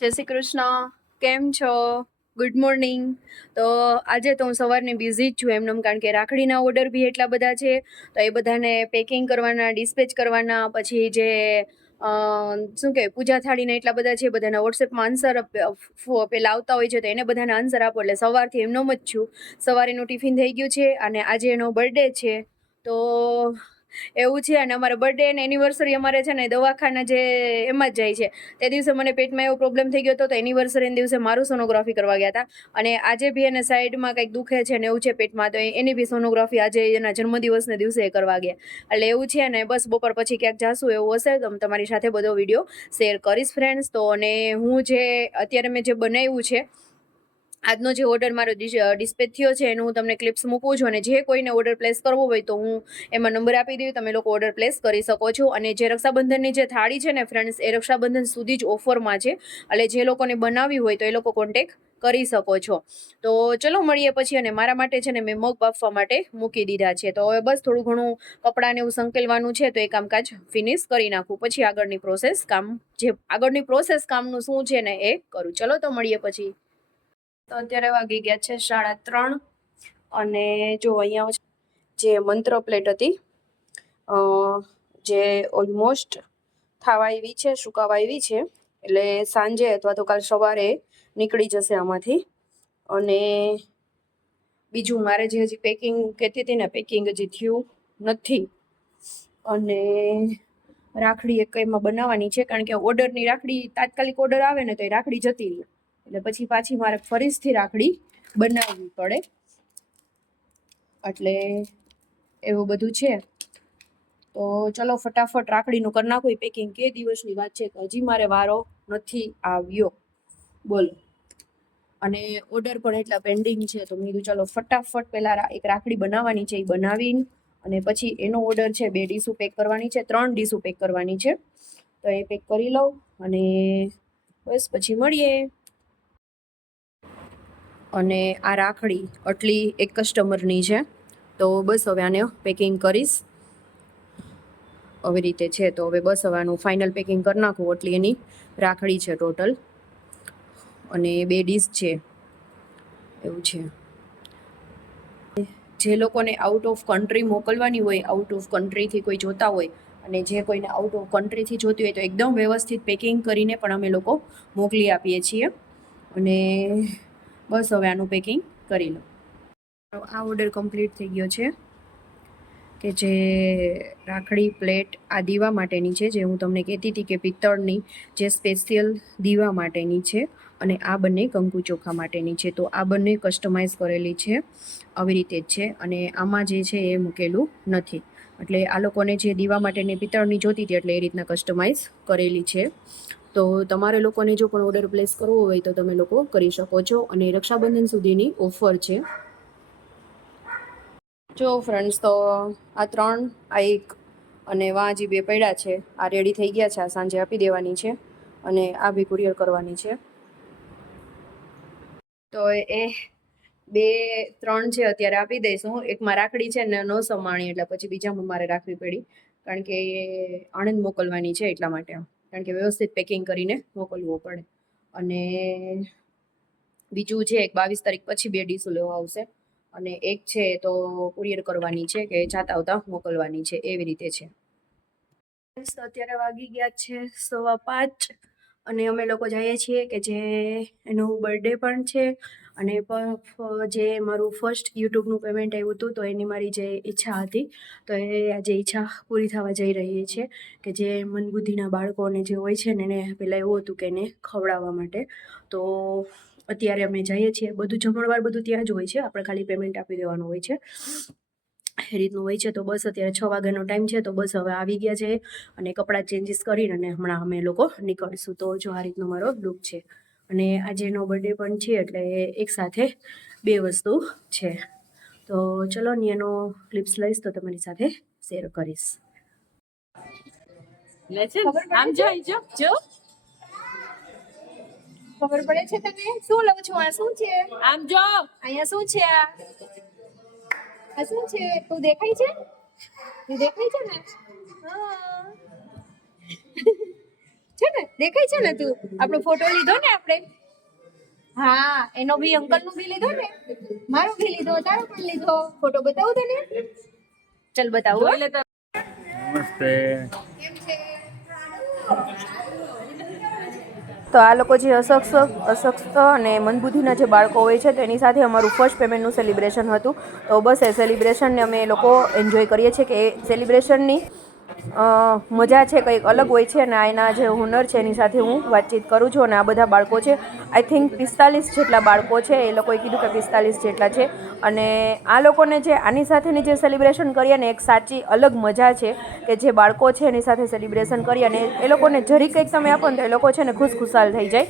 જય શ્રી કૃષ્ણ. કેમ છો? ગુડ મોર્નિંગ તો આજે તો હું સવારની બિઝી જ છું એમનેમ, કારણ કે રાખડીના ઓર્ડર બી એટલા બધા છે. તો એ બધાને પેકિંગ કરવાના ડિસ્પેચ કરવાના, પછી જે શું કહેવાય, પૂજા થાળીને એટલા બધા છે, બધાના વોટ્સએપમાં આન્સર પેલા આવતા હોય છે, તો એને બધાને આન્સર આપો. એટલે સવારથી એમનો જ છું. સવારે એનું ટિફિન થઈ ગયું છે, અને આજે એનો બર્થડે છે. તો એવું છે અને અમારે બર્થડે અને એનિવર્સરી અમારે છે ને દવાખાના જે એમાં જ જાય છે. તે દિવસે મને પેટમાં એવો પ્રોબ્લેમ થઈ ગયો હતો તો એનિવર્સરીના દિવસે મારું સોનોગ્રાફી કરવા ગયા હતા. અને આજે બી એને સાઈડમાં કંઈક દુખે છે ને એવું છે પેટમાં, તો એની બી સોનોગ્રાફી આજે એના જન્મદિવસને દિવસે કરવા ગયા. એટલે એવું છે ને બસ બપોર પછી ક્યાંક જાશું એવું હશે તો તમારી સાથે બધો વીડિયો શેર કરીશ ફ્રેન્ડ્સ તો અને હું જે અત્યારે મેં જે બનાવ્યું છે આજનો જે ઓર્ડર મારો ડિસ્પેચ થયો છે, એનું હું તમને ક્લિપ્સ મૂકું છું અને જે કોઈને ઓર્ડર પ્લેસ કરવો હોય તો હું એમાં નંબર આપી દઉં તમે લોકો ઓર્ડર પ્લેસ કરી શકો છો. અને જે રક્ષાબંધનની જે થાળી છે ને ફ્રેન્ડ્સ એ રક્ષાબંધન સુધી જ ઓફરમાં છે. એટલે જે લોકોને બનાવવી હોય તો એ લોકો કોન્ટેક કરી શકો છો. તો ચલો મળીએ પછી અને મારા માટે છે ને મેં મગ બાફવા માટે મૂકી દીધા છે. તો હવે બસ થોડું ઘણું કપડાને એવું સંકેલવાનું છે તો એ કામકાજ ફિનિશ કરી નાખું. પછી આગળની પ્રોસેસ કામ, જે આગળની પ્રોસેસ કામનું શું છે ને એ કરું. ચલો તો મળીએ પછી. તો અત્યારે વાગી ગયા છે સાડા ત્રણ. અને જો અહીંયા જે મંત્ર પ્લેટ હતી જે ઓલમોસ્ટ થવા આવી છે, સુકાવા આવી છે, એટલે સાંજે અથવા તો કાલ સવારે નીકળી જશે આમાંથી. અને બીજું મારે જે હજી પેકિંગ કહેતી હતી ને પેકિંગ હજી થયું નથી. અને રાખડી એક એમાં બનાવવાની છે, કારણ કે ઓર્ડરની રાખડી તાત્કાલિક ઓર્ડર આવે ને તો એ રાખડી જતી રહે. એટલે પછી પાછી મારે ફરીથી રાખડી બનાવવી પડે. એટલે એવું બધું છે. તો ચલો ફટાફટ રાખડીનું કરી નાખું. પેકિંગ કે દિવસની વાત છે કે હજી મારે વારો નથી આવ્યો. બોલો. અને ઓર્ડર પણ એટલા પેન્ડિંગ છે, તો મેં કીધું ચલો ફટાફટ પહેલાં એક રાખડી બનાવવાની છે, એ બનાવીને અને પછી એનો ઓર્ડર છે, બે ડીશું પેક કરવાની છે, ત્રણ ડીશું પેક કરવાની છે. તો એ પેક કરી લઉં અને બસ, પછી મળીએ. અને આ રાખડી આટલી એક કસ્ટમરની છે. તો બસ હવે આને પેકિંગ કરીશ. આવી રીતે છે તો હવે બસ હવે આનું ફાઇનલ પેકિંગ કરી નાખું એટલી એની રાખડી છે ટોટલ અને બે ડીશ છે. એવું છે. જે લોકોને આઉટ ઓફ કન્ટ્રી મોકલવાની હોય આઉટ ઓફ કન્ટ્રીથી કોઈ જોતા હોય અને જે કોઈને આઉટ ઓફ કન્ટ્રીથી જોતી હોય તો એકદમ વ્યવસ્થિત પેકિંગ કરીને પણ અમે લોકો મોકલી આપીએ છીએ. અને બસ હવે આનું પેકિંગ કરી લો આ ઓર્ડર કમ્પ્લીટ થઈ ગયો છે. કે જે રાખડી પ્લેટ આ દીવા માટેની છે, જે હું તમને કહેતી હતી કે પિત્તળની જે સ્પેશિયલ દીવા માટેની છે અને આ બંને કંકુ ચોખા માટેની છે. તો આ બંને કસ્ટમાઇઝ કરેલી છે, આવી રીતે જ છે અને આમાં જે છે એ મૂકેલું નથી. એટલે આ લોકોને જે દીવા માટેની પિત્તળની જોતી હતી એટલે એ રીતના કસ્ટમાઇઝ કરેલી છે. તો તમારે લોકોને જો પણ ઓર્ડર પ્લેસ કરવો હોય તો તમે લોકો કરી શકો છો. અને રક્ષાબંધન સુધીની ઓફર છે. જો ફ્રેન્ડ્સ તો આ ત્રણ, આ એક અને વા જે બે પડ્યા છે, આ રેડી થઈ ગયા છે, આ સાંજે આપી દેવાની છે અને આ બી કુરિયર કરવાની છે. તો એ બે, ત્રણ છે અત્યારે આપી દઈશું. એકમાં રાખડી છે ને ન સમાણી, એટલે પછી બીજામાં મારે રાખવી પડી. કારણ કે આણંદ મોકલવાની છે એટલા માટે. કારણ કે વ્યવસ્થિત પેકિંગ કરીને મોકલવું પડે. અને બીજું છે એક બાવીસ તારીખ પછી બે ડીશું લેવા આવશે. અને એક છે તો કુરિયર કરવાની છે કે જાતા આવતા મોકલવાની છે, એવી રીતે છે. અત્યારે વાગી ગયા છે સવા પાંચ અને અમે લોકો જઈએ છીએ કે જે એનું બર્થડે પણ છે. અને જે મારું ફર્સ્ટ યુટ્યુબનું પેમેન્ટ આવ્યું હતું, તો એની મારી જે ઈચ્છા હતી, તો એ આજે ઈચ્છા પૂરી થવા જઈ રહી છે કે જે મનબુદ્ધિના બાળકોને જે હોય છે ને એને પહેલાં એવું હતું કે એને ખવડાવવા માટે. તો અત્યારે અમે જઈએ છીએ. બધું જમણવાર બધું ત્યાં જ હોય છે. આપણે ખાલી પેમેન્ટ આપી દેવાનું હોય છે. એ રીતનું હોય છે. તો બસ અત્યારે છ વાગ્યાનો ટાઈમ છે. તો બસ હવે આવી ગયા છે અને કપડાં ચેન્જીસ કરીને અને હમણાં અમે લોકો નીકળશું. તો જો આ રીતનો મારો લુક છે. અને આજે એનો બર્થડે પણ છે એટલે એક સાથે બે વસ્તુ છે. તો ચલો ની એનો ક્લિપ્સ લઈશ તો તમારી સાથે શેર કરીશ. ખબર પડે આમ છે? જો જો જો. ખબર પડે છે તને? શું લઉં છું? આ શું છે? આમ જો. અહીંયા શું છે આ? આ શું છે? તું દેખાય છે? તું દેખાય છે ને? હા. છે ને? દેખાય છે ને તું? આપણો ફોટો લીધો ને આપણે? હા એનો બી અંકલ નો બી લીધો ને? મારો બી લીધો તારો પણ લીધો. ફોટો બતાવું તને? ચલ બતાવું નમસ્તે. કેમ છે? તો આ લોકો જે અશક્ષ અશક્ત અને મંદબુદ્ધિના જે બાળકો હોય છે તેની સાથે અમારું ફર્સ્ટ પેમેન્ટનું સેલિબ્રેશન હતું. તો બસ એ સેલિબ્રેશનને અમે એ લોકો એન્જોય કરીએ છીએ કે એ સેલિબ્રેશનની મજા છે, કંઈક અલગ હોય છે અને એના જે હુનર છે, એની સાથે હું વાતચીત કરું છું અને આ બધા બાળકો છે. આઈ થિંક પિસ્તાલીસ જેટલા બાળકો છે, એ લોકોએ કીધું કે પિસ્તાલીસ જેટલા છે. અને આ લોકોને જે આની સાથેની જે સેલિબ્રેશન કરીએ ને એક સાચી અલગ મજા છે કે જે બાળકો છે, એની સાથે સેલિબ્રેશન કરીએ અને એ લોકોને જરી કંઈક તમે આપો ને તો એ લોકો છે ને ખુશખુશાલ થઈ જાય.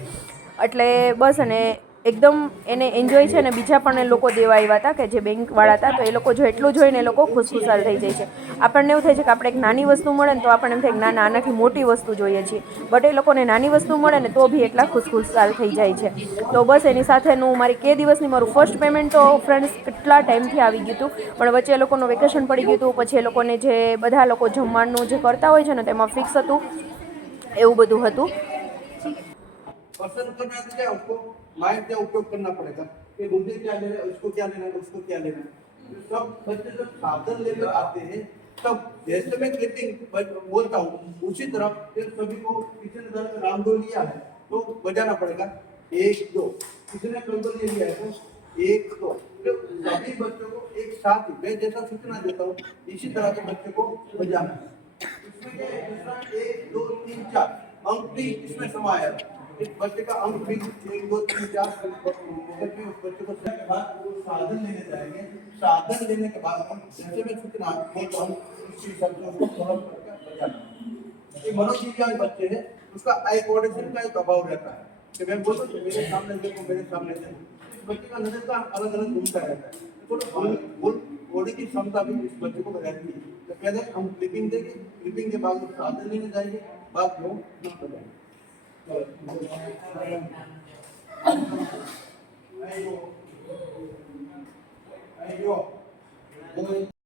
એટલે બસ અને એકદમ એને એન્જોય છે ને બીજા પણ એ લોકો દેવા આવ્યા હતા કે જે બેંકવાળા હતા, તો એ લોકો જો એટલું જોઈને એ લોકો ખુશખુશાલ થઈ જાય છે. આપણને એવું થાય છે કે આપણે એક નાની વસ્તુ મળે ને તો આપણને એમ થાય કે ના ના મોટી વસ્તુ જોઈએ છીએ. બટ એ લોકોને નાની વસ્તુ મળે ને તો બી એટલા ખુશખુશાલ થઈ જાય છે. તો બસ એની સાથેનું મારી કે દિવસની મારું ફર્સ્ટ પેમેન્ટ તો ફ્રેન્ડ્સ કેટલા ટાઈમથી આવી ગયું હતું, પણ વચ્ચે એ લોકોનું વેકેશન પડી ગયું હતું, પછી એ લોકોને જે બધા લોકો જમવાનું જે કરતા હોય છે ને તેમાં ફિક્સ હતું, એવું બધું હતું. माइंड का उपयोग करना पड़ेगा कि मुझे क्या लेना है, उसको क्या लेना है, उसको क्या लेना है। तो सब बच्चे जब साधन लेकर आते हैं, तब जैसे मैं क्लिपिंग बोलता हूँ, उसी तरह फिर सभी को किसी ने राम दो लिया है तो बजाना पड़ेगा, एक दो। किसी ने कंदो ले लिया है तो एक दो। सभी बच्चों को एक साथ मैं जैसा सूचना देता हूँ, इसी तरह के बच्चे को बजाना। इसमें क्या है एक, दो, तीन, चार। अंक भी इसमें समाया है। इस बच्चे का अंक भी एक दो तीन चार उस बच्चे को के बाद साधन लेने जाएँगे साधन लेने के बाद हम जैसे मैं सूचना बोलता हूँ उसके हिसाब से उसको फॉलो करके ये मनोविज्ञान बच्चे हैं उसका आई कोऑर्डिनेशन का एक अभाव रहता है कि मैं कि मेरे सामने देखो मेरे सामने देखो इस बच्चे का नज़र का अलग अलग घूमता रहता है तो बोल की क्षमता भी इस बच्चे को रहती है तो हैं हम क्लिपिंग देंगे क्लिपिंग के बाद साधन लेने जाएँगे Thank you.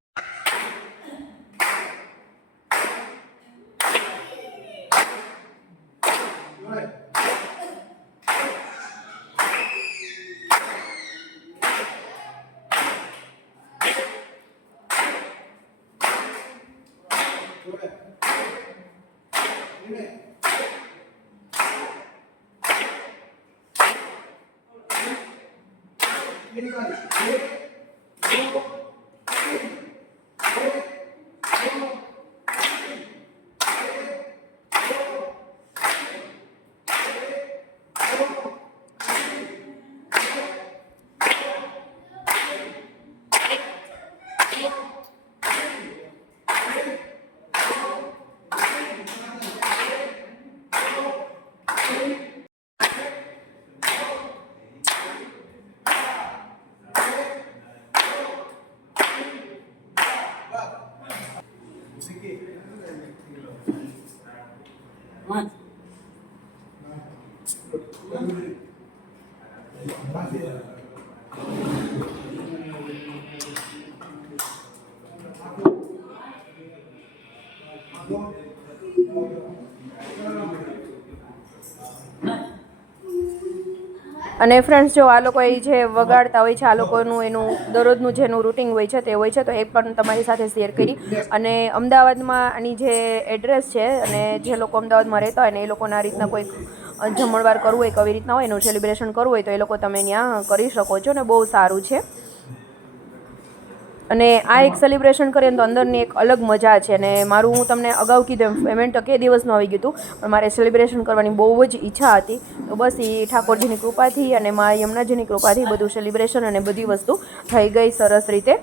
5 અને ફ્રેન્ડ્સ જો આ લોકો એ જે વગાડતા હોય છે, આ લોકોનું એનું દરરોજનું જેનું રૂટિન હોય છે, તે હોય છે, તો એ પણ તમારી સાથે શેર કરી. અને અમદાવાદમાં આની જે એડ્રેસ છે અને જે લોકો અમદાવાદમાં રહેતા હોય ને, એ લોકોના રીતના કોઈ જમણવાર કરવું હોય, કે આવી રીતના હોય, એનું સેલિબ્રેશન કરવું હોય, તો એ લોકો તમે ત્યાં કરી શકો છો ને, બહુ સારું છે. અને આ એક સેલિબ્રેશન કરીએ તો અંદરની એક અલગ મજા છે અને મારું હું તમને અગાઉ કીધું પેમેન્ટ કે દિવસનું આવી ગયું હતું, પણ મારે સેલિબ્રેશન કરવાની બહુ જ ઈચ્છા હતી તો બસ એ ઠાકોરજીની કૃપાથી અને મા યમુનાજીની કૃપાથી બધું સેલિબ્રેશન અને બધી વસ્તુ થઈ ગઈ સરસ રીતે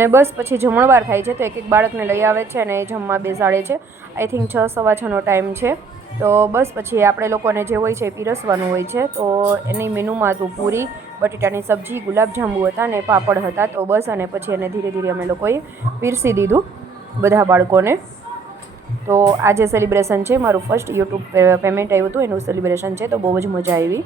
અને બસ પછી જમણવાર થાય છે તો એક એક બાળકને લઈ આવે છે અને જમવા બેસાડે છે. આઈ થિંક છ સવા છનો ટાઈમ છે. તો બસ પછી આપણે લોકોને જે હોય છે એ પીરસવાનું હોય છે. તો એની મેનુમાં હતું પૂરી, બટેટાની સબ્જી, ગુલાબજાંબુ હતા અને પાપડ હતા. તો બસ અને પછી એને ધીરે ધીરે અમે લોકોએ પીરસી દીધું બધા બાળકોને. તો આજે સેલિબ્રેશન છે, મારું ફર્સ્ટ યુટ્યુબ પેમેન્ટ આવ્યું હતું, એનું સેલિબ્રેશન છે. તો બહુ જ મજા આવી.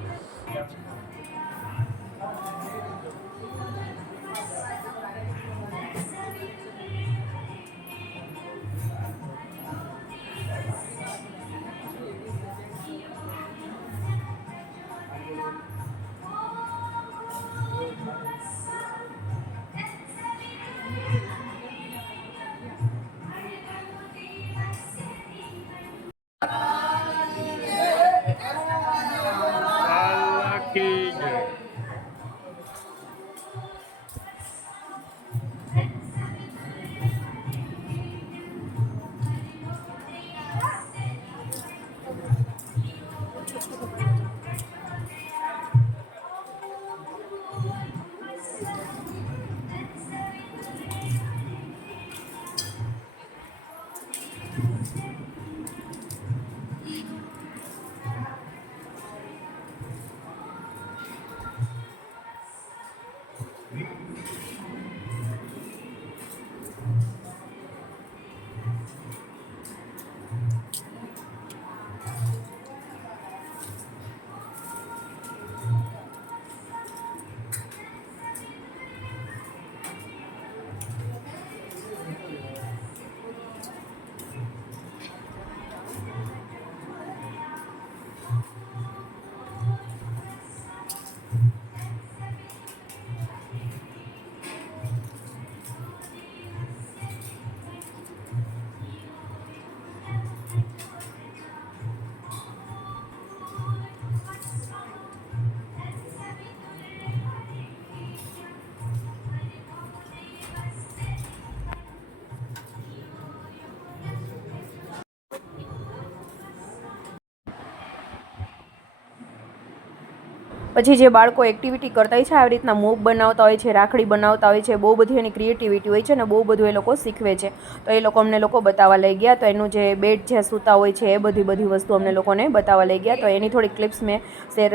પછી જે બાળકો એક્ટિવિટી કરતા હોય છે, આવી રીતના મૂવ બનાવતા હોય છે, રાખડી બનાવતા હોય છે, બહુ બધી એની ક્રિએટિવિટી હોય છે અને બહુ બધું એ લોકો શીખવે છે. તો એ લોકો અમને લોકો બતાવવા લઈ ગયા, તો એનું જે બેડ જે સૂતા હોય છે, એ બધી બધી વસ્તુ અમને લોકોને બતાવવા લઈ ગયા. તો એની થોડી ક્લિપ્સ મેં શેર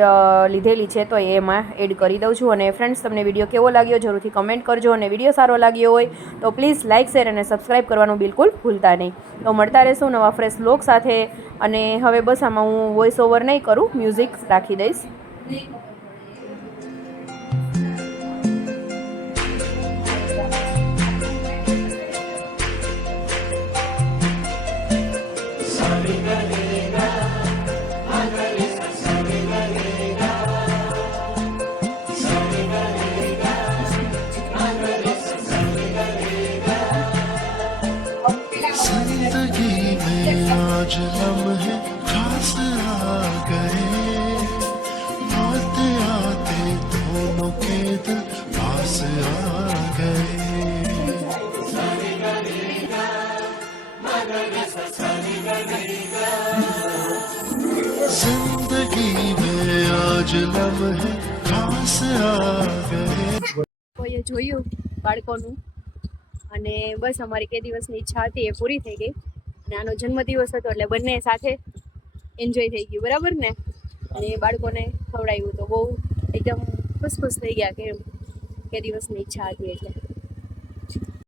લીધેલી છે, તો એમાં એડ કરી દઉં છું. અને ફ્રેન્ડ્સ તમને વીડિયો કેવો લાગ્યો જરૂરથી કમેન્ટ કરજો અને વીડિયો સારો લાગ્યો હોય તો પ્લીઝ લાઇક શેર અને સબસ્ક્રાઈબ કરવાનું બિલકુલ ભૂલતા નહીં. તો મળતા રહેશું નવા ફ્રેશ લોક સાથે. અને હવે બસ આમાં હું વોઇસ ઓવર નહીં કરું મ્યુઝિક રાખી દઈશ. जिंदगी में आज लम्हे खास आ गए કોઈએ જોયું બાળકોનું અને બસ અમારી કે દિવસની ઈચ્છા હતી એ પૂરી થઈ ગઈ અને આનો જન્મદિવસ હતો એટલે બંને સાથે એન્જોય થઈ ગયું બરાબર ને અને બાળકોને ખવડાવ્યું તો બહુ એકદમ ખુશ ખુશ થઈ ગયા કે કે દિવસની ઈચ્છા હતી એટલે